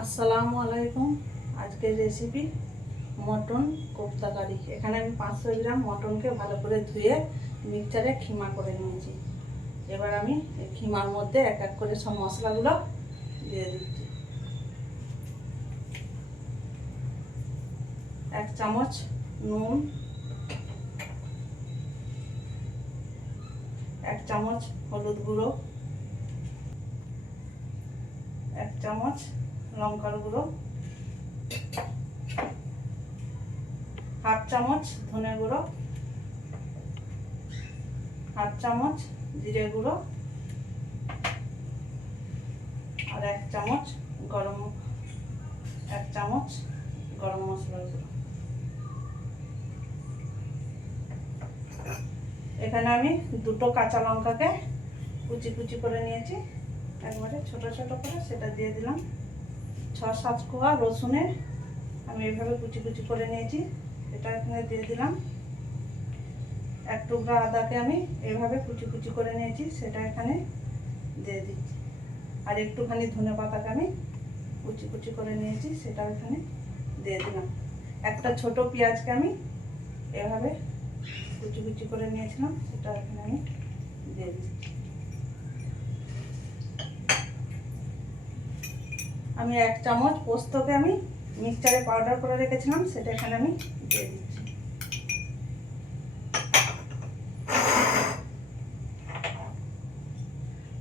আসসালামু আলাইকুম। আজকের রেসিপি মটন কোপ্তা কারি। এখানে আমি 500 গ্রাম মটনকে ভালো করে ধুয়ে মিক্সচারে খিমা করে নিয়েছি। এবার আমি এই খিমার মধ্যে এক এক করে সব মশলাগুলো দিয়ে দিচ্ছি। 1 চামচ নুন, 1 চামচ হলুদ গুঁড়ো, 1 চামচ লঙ্কার গুঁড়ো, 1/2 চামচ ধনে গুঁড়ো, 1/2 চামচ জিরে গুঁড়ো আর 1 চামচ গরম মশলার গুঁড়ো। এখানে আমি 2টো কাঁচা লঙ্কাকে কুচি কুচি করে নিয়েছি, একবারে ছোট ছোট করে সেটা দিয়ে দিলাম। 6-7 কোয়া রসুনের আমি এইভাবে কুচি কুচি করে নিয়েছি, এটা এখানে দিয়ে দিলাম। 1 টুকরা আদাকে আমি এইভাবে কুচি কুচি করে নিয়েছি, সেটা এখানে দিয়ে দিচ্ছি। আর একটুখানি ধনে পাতাকে আমি কুচি কুচি করে নিয়েছি, সেটা এখানে দিয়ে দিলাম। একটা ছোট পেঁয়াজকে আমি এভাবে কুচি কুচি করে নিয়েছিলাম, সেটা এখানে আমি দিয়ে দিচ্ছি। আমি 1 চামচ পোস্তকে আমি মিক্সচারে পাউডার করে রেখেছিলাম, সেটা এখানে আমি দিয়ে দিচ্ছি।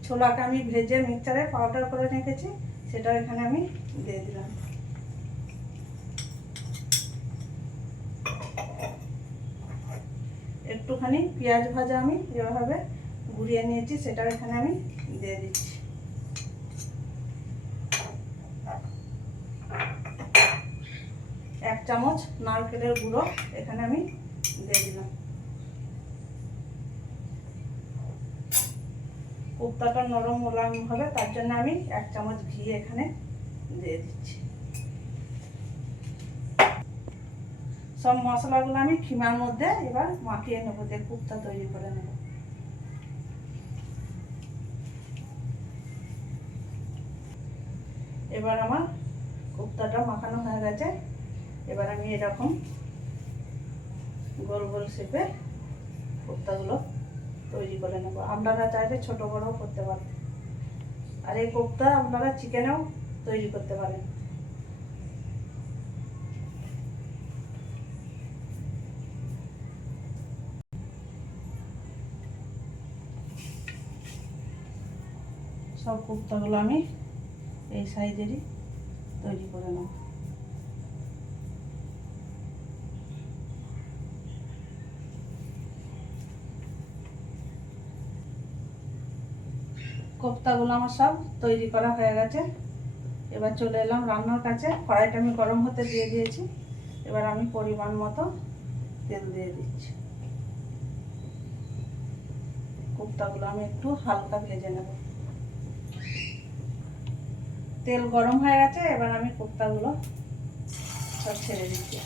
ছোলাকে আমি ভেজে মিক্সচারে পাউডার করে রেখেছি, সেটা এখানে আমি দিয়ে দিলাম। একটুখানি পেঁয়াজ ভাজা আমি এভাবে ঘুরিয়ে নিয়েছি, সেটা এখানে আমি দিয়ে দিচ্ছি। এক চামচ নারকেলের গুঁড়ো এখানে আমি দিয়ে দিলাম। কোপ্তাটা নরম মোলায়েম হবে, তার জন্য আমি 1 চামচ ঘি এখানে দিয়ে দিচ্ছি। সব মশলাগুলো আমি খিমার মধ্যে এবার মাখিয়ে নেব, দিয়ে কোপ্তা তৈরি করে নেব। এবার আমার কোপ্তাটা মাখানো হয়ে গেছে। এবার আমি এরকম গোল গোল শেপে কোপ্তাগুলো তৈরি করে নেব। আপনারা চাইলে ছোট বড়ও করতে পারেন, আর এই কোপ্তা আপনারা চিকেনেও তৈরি করতে পারেন। সব কোপ্তাগুলো আমি এই সাইজেরই তৈরি করে নেব। কোপ্তাগুলো আমার সব তৈরি করা হয়ে গেছে। এবার চলে এলাম রান্নার কাছে। কড়াইটা আমি গরম হতে দিয়ে দিয়েছি। এবার আমি পরিমাণ মতো তেল দিয়ে দিচ্ছি। কোপ্তাগুলো আমি একটু হালকা ভেজে নেব। তেল গরম হয়ে গেছে, এবার আমি কোপ্তাগুলো সব ছেড়ে দিচ্ছি।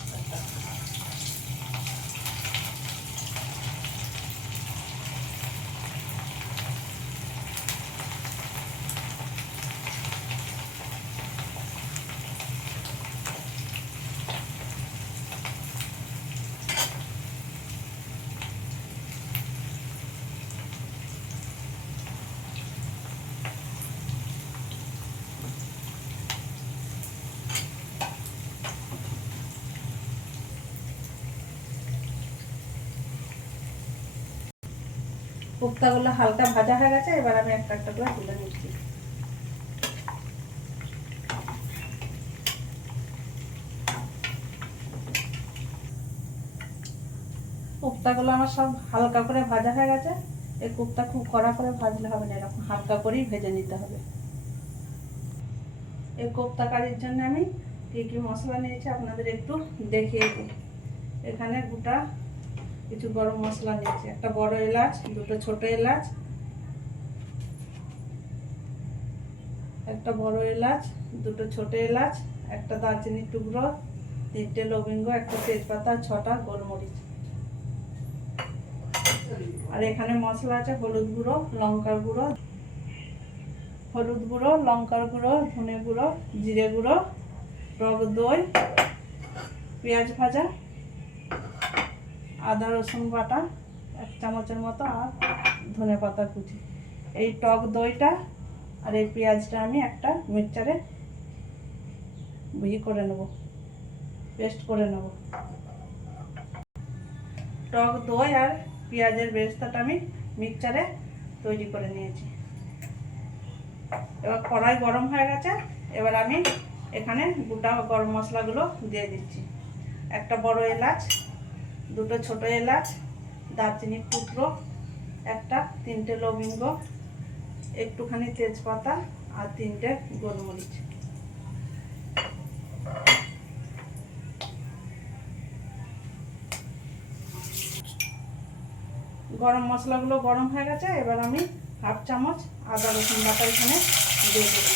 কোপ্তাগুলো হালকা ভাজা হয়ে গেছে, এবার আমি একটা একটা করে তুলে নিচ্ছি। কোপ্তাগুলো আমার সব হালকা করে ভাজা হয়ে গেছে। এই কোপ্তা খুব কড়া করে ভাজলে হবে না, এরকম হালকা করেই ভেজে নিতে হবে। এই কোপ্তা কারির জন্য আমি কী কী মশলা নিয়েছি আপনাদের একটু দেখিয়ে দিই। এখানে গোটা কিছু গরম মশলা নিয়েছি, একটা বড় এলাচ, 2টো ছোট এলাচ, একটা বড় এলাচ, 2টো ছোট এলাচ, একটা দারচিনির টুকরো, 3টে লবঙ্গ, একটা তেজপাতা, 6টা গোলমরিচ। আর এখানে মশলা আছে হলুদ গুঁড়ো, লঙ্কার গুঁড়ো, হলুদ গুঁড়ো, লঙ্কার গুঁড়ো, ধনে গুঁড়ো, জিরে গুঁড়ো, টক দই, পেঁয়াজ ভাজা, আদা রসুন বাটা 1 চামচের মতো, আর ধনে পাতা কুচি। এই টক দইটা আর এই পেঁয়াজটা আমি একটা মিক্সচারে করে নেব, পেস্ট করে নেব। টক দই আর পেঁয়াজের পেস্টটা আমি মিক্সচারে তৈরি করে নিয়েছি। এবার কড়াই গরম হয়ে গেছে। এবার আমি এখানে গোটা গরম মশলাগুলো দিয়ে দিচ্ছি। একটা বড় এলাচ, দুটো ছোট এলাচ, দারচিনির টুকরো একটা, 3টে লবঙ্গ, একটুখানি তেজপাতা আর 3টে গোলমরিচ। গরম মশলাগুলো গরম হয়ে গেছে। এবার আমি 1/2 চামচ আদা রসুন বাটা এখানে দিয়ে দেব।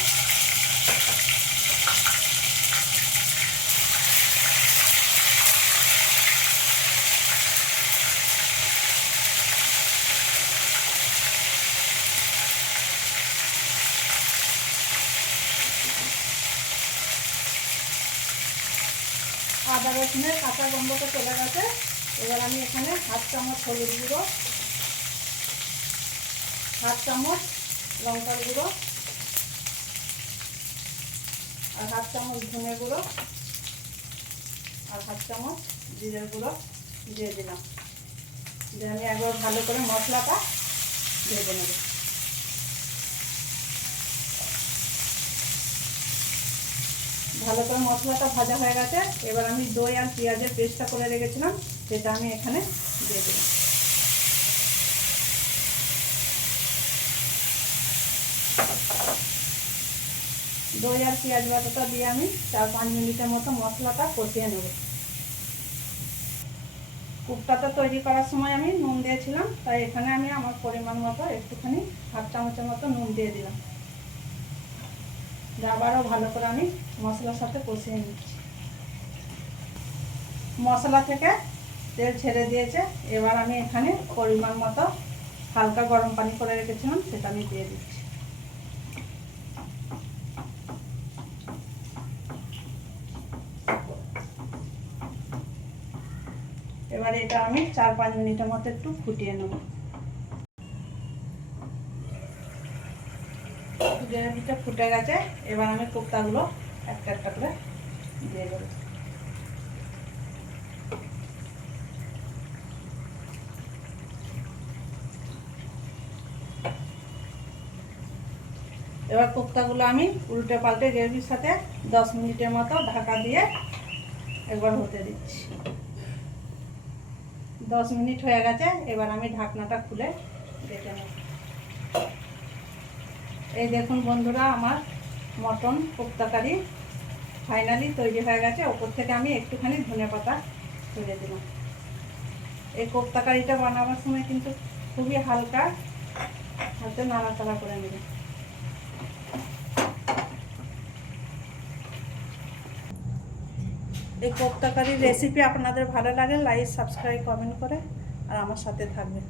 আদা রসুনের কাঁচা গন্ধটা চলে গেছে। এবার আমি এখানে 1/2 চামচ হলুদ গুঁড়ো, 1/2 চামচ লঙ্কার গুঁড়ো আর 1/2 চামচ ধনে গুঁড়ো আর 1/2 চামচ জিরের গুঁড়ো দিয়ে দিলাম। দিয়ে আমি একবার ভালো করে মশলাটা ভেজে নেব। ভালো করে মশলাটা ভাজা হয়ে গেছে। এবার আমি দই আর পেঁয়াজের পেস্টটা করে রেখেছিলাম, সেটা আমি এখানে দিয়ে দিলাম। দই আর পেঁয়াজ বাটাটা দিয়ে আমি 4-5 মিনিটের মতো মশলাটা কষিয়ে নেব। কুকটাটা তৈরি করার সময় আমি নুন দিয়েছিলাম, তাই এখানে আমি আমার পরিমাণ মতো একটুখানি 1/2 চামচের মতো নুন দিয়ে দিলাম। আবারও ভালো করে আমি মশলার সাথে কষিয়ে নিচ্ছি। মশলা থেকে তেল ছেড়ে দিয়েছে। এবার আমি এখানে পরিমাণ মতো হালকা গরম পানি করে রেখেছিলাম, সেটা আমি দিয়ে দিচ্ছি। এবার এটা আমি 4-5 মিনিটের মতো একটু ফুটিয়ে নেব। গ্রেভিটা ফুটে গেছে। এবার আমি কোপ্তাগুলো একটা একটা করে দিয়ে দেবো। এবার কোপ্তাগুলো আমি উল্টে পাল্টে গ্রেভির সাথে 10 মিনিটের মতো ঢাকা দিয়ে একবার হতে দিচ্ছি। 10 মিনিট হয়ে গেছে। এবার আমি ঢাকনাটা খুলে দেখে নেব। এই দেখুন বন্ধুরা, আমার মটন কোপ্তা কারি ফাইনালি তৈরি হয়ে গেছে। ওপর থেকে আমি একটুখানি ধনেপাতা ছড়িয়ে দিলাম। এই কোপ্তা কারিটা বানাবার সময় কিন্তু খুবই হালকা হাতে নাড়াচাড়া করে নেব। এই কোপ্তা কারির রেসিপি আপনাদের ভালো লাগে, লাইক, সাবস্ক্রাইব, কমেন্ট করে আর আমার সাথে থাকবেন।